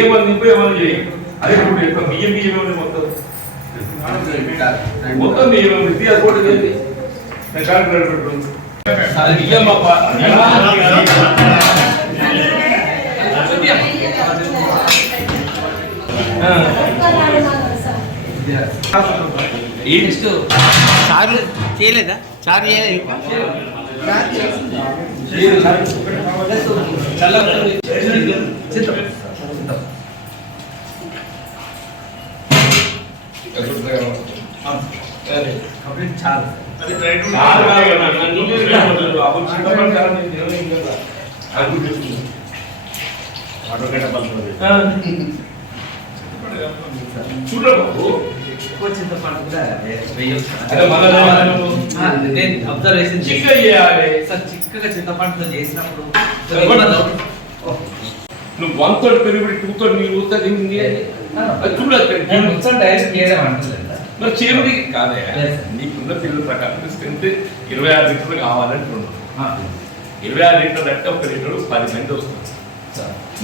ఏమని చేయి అదే బియ్యం బియ్యం మొత్తం మొత్తం బియ్యం అది కూడా బియ్యం చారు చేయలేదా? చారు చూడబాబు అబ్జర్వేషన్ చిక్కగా చింతపండుతో చేసినప్పుడు నువ్వు 1/3 పెరుగుబడి 2/3 నీళ్ళు మరి చేరుడి కాదే నీకున్న పిల్లల ప్రకారం స్ట్రెంత్ 26 లీటర్లు కావాలంటున్నావు. 26 లీటర్లు అంటే ఒక లీటర్ 10 మంది వస్తుంది.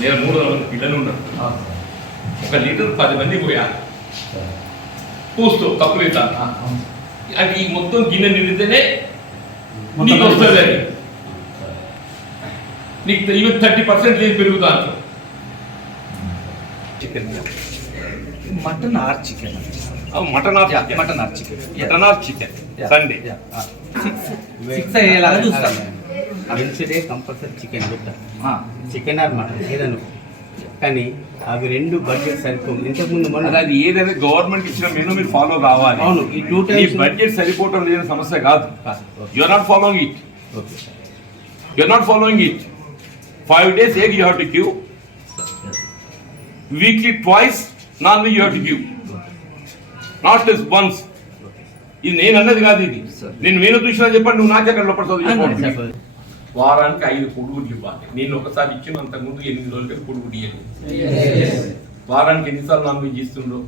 నేను 300 మంది పిల్లలు ఉన్నారు. 1 లీటర్ 10 మంది పోయాలి పూస్తూ తక్కువ అవుతాను అంటే ఈ మొత్తం గిన్నె నిండితేనే నీకు వస్తుంది. అది నీకు ఈవెన్ 30% లేదు పెరుగుతాను. Chicken mutton or chicken mutton or chicken Sunday 6 అయ్యేలాగా చూస్తాను. వెన్స్డే కంపల్సరీ చికెన్ పెట్టాను. చికెన్ ఆర్ మటన్ ఏదను కానీ అవి 2 బడ్జెట్ సరిపోదు. ఇంతకుముందు మనం అది ఏదైనా గవర్నమెంట్ ఇచ్చిన మెనూ మీరు ఫాలో కావాలి. అవును, ఈ 2 టైమ్స్ బడ్జెట్ సరిపోవటం లేని సమస్య కాదు. You are not following it. Okay sir, you are not following it. 5 days egg you have to give. Weekly twice non-veg you have to give. Not just once. ఇది నేను అన్నది కాదు. ఇది నేను చూసినా చెప్పండి. నువ్వు నాకెక్కడ లోపడుతుంది. వారానికి 5 పొడుగుడ్లు ఇవ్వాలి. నేను ఒకసారి ఇచ్చిన అంతకుముందు 8 రోజులకి పొడుగుడ్లు ఇవ్వాలి. వారానికి ఎన్నిసార్లు నాన్ వెజ్ ఇస్తుండ్రు?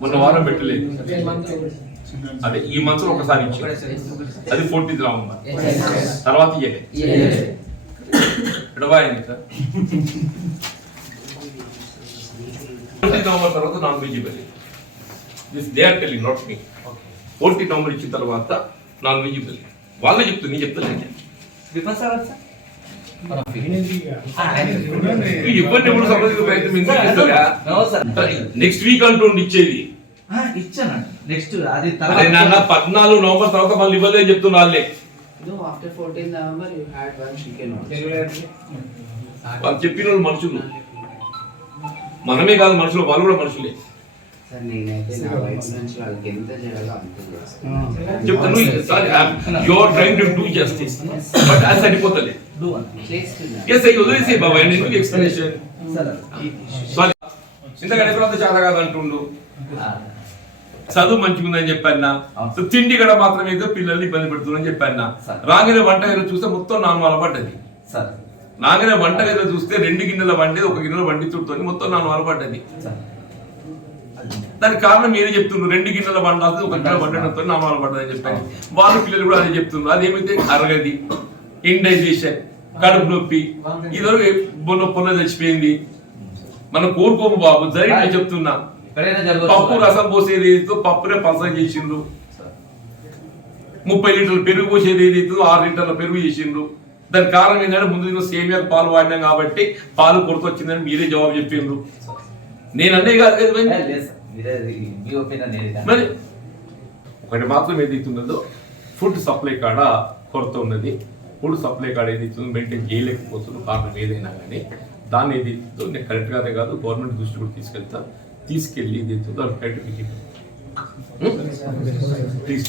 మొన్న వారం పెట్టలేదు. అదే ఈ మంత్ ఒకసారి ఇచ్చారు. అది 40 రావు. తర్వాత ఎడబాయింది సార్. 40 నవంబర్ తర్వాత నాన్ వెజ్ ఇవ్వలేదు. This they are telling, not me. 40 November ఇచ్చిన తర్వాత నాన్ వెజ్ ఇవ్వలేదు. వాళ్ళే చెప్తుంది, నేను చెప్తాను. ఇవ్వండి కూడా సమస్య ప్రయత్నం. నెక్స్ట్ వీక్ అంటుండి ఇచ్చేది. నెక్స్ట్ అది 14 నవంబర్ తర్వాత మళ్ళీ ఇవ్వలేదు చెప్తున్నా. వాళ్ళే వాళ్ళు చెప్పిన వాళ్ళు మనుషులు, మనమే కాదు మనుషులు, వాళ్ళు కూడా మనుషులే. సరిపోతలే బాబా ఎందుకు ఎక్స్ప్లెనేషన్. ఇంతకంటే చాలా కాదు అంటుండు. చదువు మంచిగుందని చెప్పాను. తిండి కూడా మాత్రమే పిల్లల్ని ఇబ్బంది పెడుతుందని చెప్పాను. రాగానే వంటగదిలో చూస్తే మొత్తం నాన్ వలపడ్డది. రాగానే వంటగదిలో చూస్తే 2 గిన్నెల వండేది, 1 గిన్నెల వండితుడుతోని మొత్తం నాన్ వలపడ్డది. దానికి కారణం ఏది చెప్తున్నారు? 2 గిన్నెల వండాల్సి 1 గిన్నెల వండడంతో నాన్ వలపడ్డది అని చెప్పాను. వాళ్ళ పిల్లలు కూడా అదే చెప్తున్నారు. అదేమైతే అరగది, ఇండైజేషన్, కడుపు నొప్పి, ఇదో పొన్న చచ్చిపోయింది. మనం కోరుకోము బాబు, జరిగి చెప్తున్నా. పప్పు రసం పోసేది ఏదైతే పప్పునే పలసగా చేసిండ్రు. 30 లీటర్లు పెరుగు పోసేది ఏదైతే 6 లీటర్ల పెరుగు చేసిండ్రు. దానికి కారణం ఏంటంటే ముందు సేమియా పాలు వాడినాం కాబట్టి పాలు కొరత వచ్చిందని మీరే జవాబు చెప్పిండ్రు. నేను అన్నీ కాదు కదా. మరి ఒకటి మాత్రం ఏదైతున్నదో ఫుడ్ సప్లై కాడ కొరత ఉన్నది. ఫుడ్ సప్లై కాడ ఏదైతుందో మెయింటైన్ చేయలేకపోతున్నారు. కారణం ఏదైనా కానీ దాన్ని ఏదైతుందో నేను కరెక్ట్గానే కాదు గవర్నమెంట్ దృష్టి కూడా తీసుకెళ్ళి ఏదైతుందో ప్లీజ్